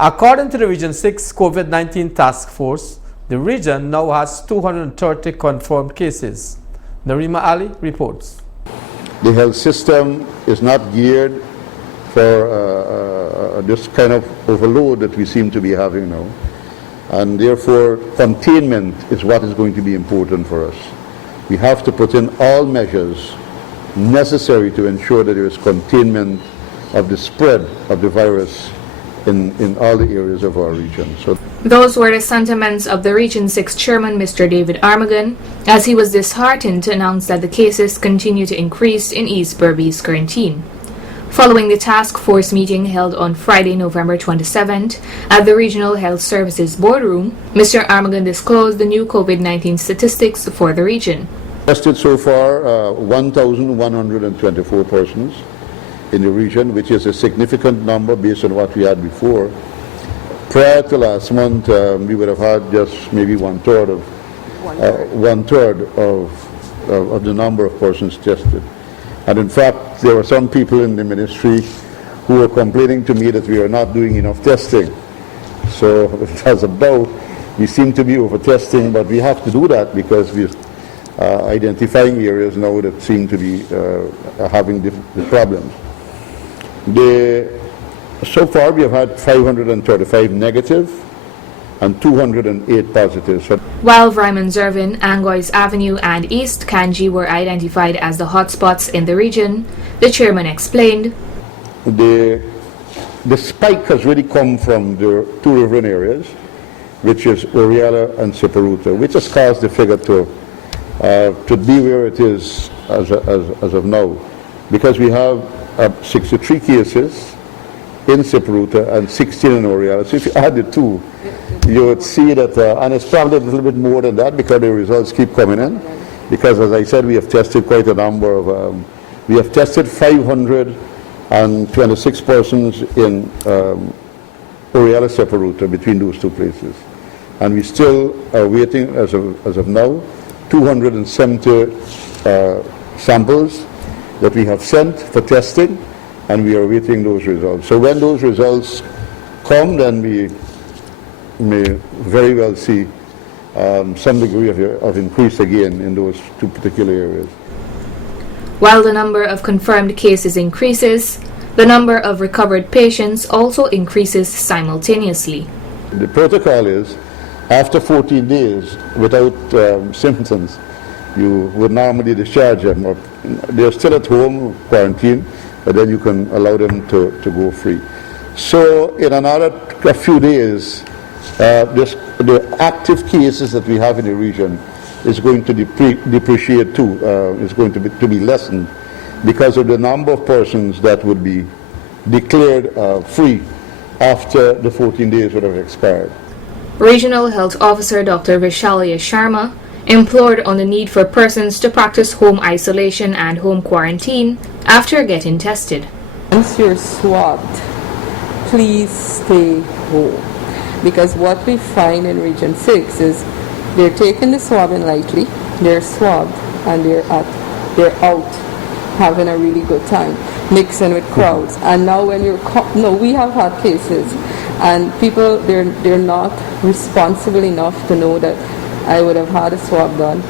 According to the Region 6 COVID-19 Task Force, the region now has 230 confirmed cases. Narima Ali reports. The health system is not geared for this kind of overload that we seem to be having now. And therefore, containment is what is going to be important for us. We have to put in all measures necessary to ensure that there is containment of the spread of the virus in all the areas of our region. Those were the sentiments of the Region 6 Chairman, Mr. David Armagon, as he was disheartened to announce that the cases continue to increase in East Berbice quarantine. Following the task force meeting held on Friday, November 27th at the Regional Health Services Boardroom, Mr. Armagon disclosed the new COVID-19 statistics for the region. Tested so far 1,124 persons in the region, which is a significant number based on what we had before. Prior to last month, we would have had just maybe one third of the number of persons tested. And in fact, there were some people in the ministry who were complaining to me that we are not doing enough testing. So as a doubt, we seem to be over-testing, but we have to do that because we're identifying areas now that seem to be having the problems. So far, we have had 535 negative and 208 positive. While Vraiman Zervin, Angois Avenue, and East Kanji were identified as the hotspots in the region, the chairman explained. The spike has really come from the two riverine areas, which is Oriala and Siparuta, which has caused the figure to be where it is as of now, because we have 63 cases in Siparuta and 16 in Oriala. So if you add the two, you would see that, and it's probably a little bit more than that because the results keep coming in. Because as I said, we have tested quite a number of, we have tested 526 persons in Oriala Siparuta between those two places. And we still are waiting, as of now, 270 samples that we have sent for testing, and we are awaiting those results. So when those results come, then we may very well see some degree of increase again in those two particular areas. While the number of confirmed cases increases, the number of recovered patients also increases simultaneously. The protocol is, after 14 days without symptoms, you would normally discharge them. Or they're still at home, quarantine, but then you can allow them to go free. So in a few days, the active cases that we have in the region is going to depreciate too. It's going to be lessened because of the number of persons that would be declared free after the 14 days would have expired. Regional Health Officer Dr. Vishalya Sharma implored on the need for persons to practice home isolation and home quarantine after getting tested. Once you're swabbed, please stay home. Because what we find in Region 6 is they're taking the swabbing lightly, they're swabbed, and they're out having a really good time, mixing with crowds. And now when we have had cases, and people, they're not responsible enough to know that I would have had a swab done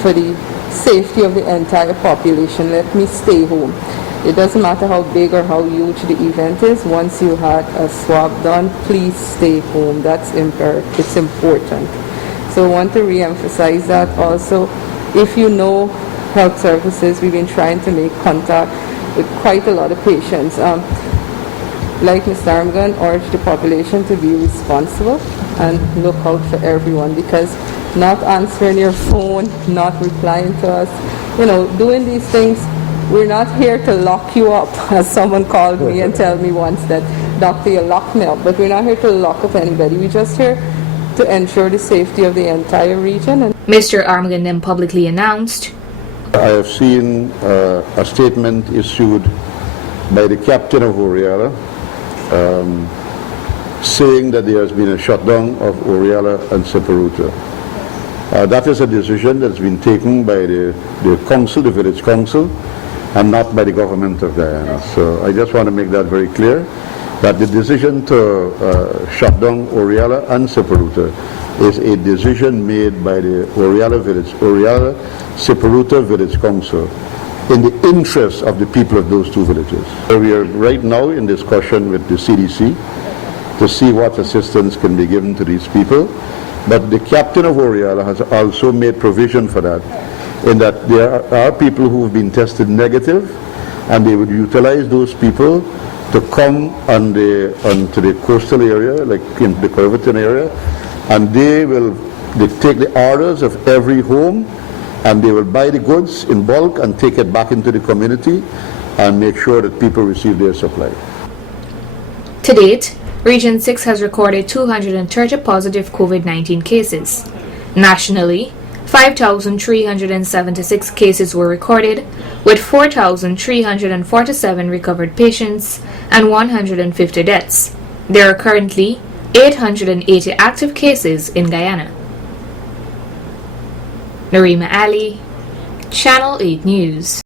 for the safety of the entire population. Let me stay home. It doesn't matter how big or how huge the event is. Once you had a swab done, please stay home. That's imperative. It's important. So I want to re-emphasize that also. If you know health services, we've been trying to make contact with quite a lot of patients. Like Mr. Armagon, urge the population to be responsible and look out for everyone, because not answering your phone, not replying to us, doing these things, we're not here to lock you up, as someone called me and tell me once that, doctor, you locked me up, but we're not here to lock up anybody. We're just here to ensure the safety of the entire region. And Mr. Armagon then publicly announced, I have seen a statement issued by the captain of Oriala saying that there has been a shutdown of Oriala and Siparuta. That is a decision that's been taken by the council, the village council, and not by the government of Guyana. So I just want to make that very clear. that the decision to shut down Oriala and Siparuta is a decision made by the Oriala Siparuta Village Council in the interest of the people of those two villages. We are right now in discussion with the CDC to see what assistance can be given to these people. But the captain of Oriala has also made provision for that, in that there are people who have been tested negative, and they would utilize those people to come onto the coastal area, like in the Corverton area, and they take the orders of every home, and they will buy the goods in bulk and take it back into the community and make sure that people receive their supply. To date, Region 6 has recorded 230 positive COVID-19 cases. Nationally, 5,376 cases were recorded, with 4,347 recovered patients and 150 deaths. There are currently 880 active cases in Guyana. Narima Ali, Channel 8 News.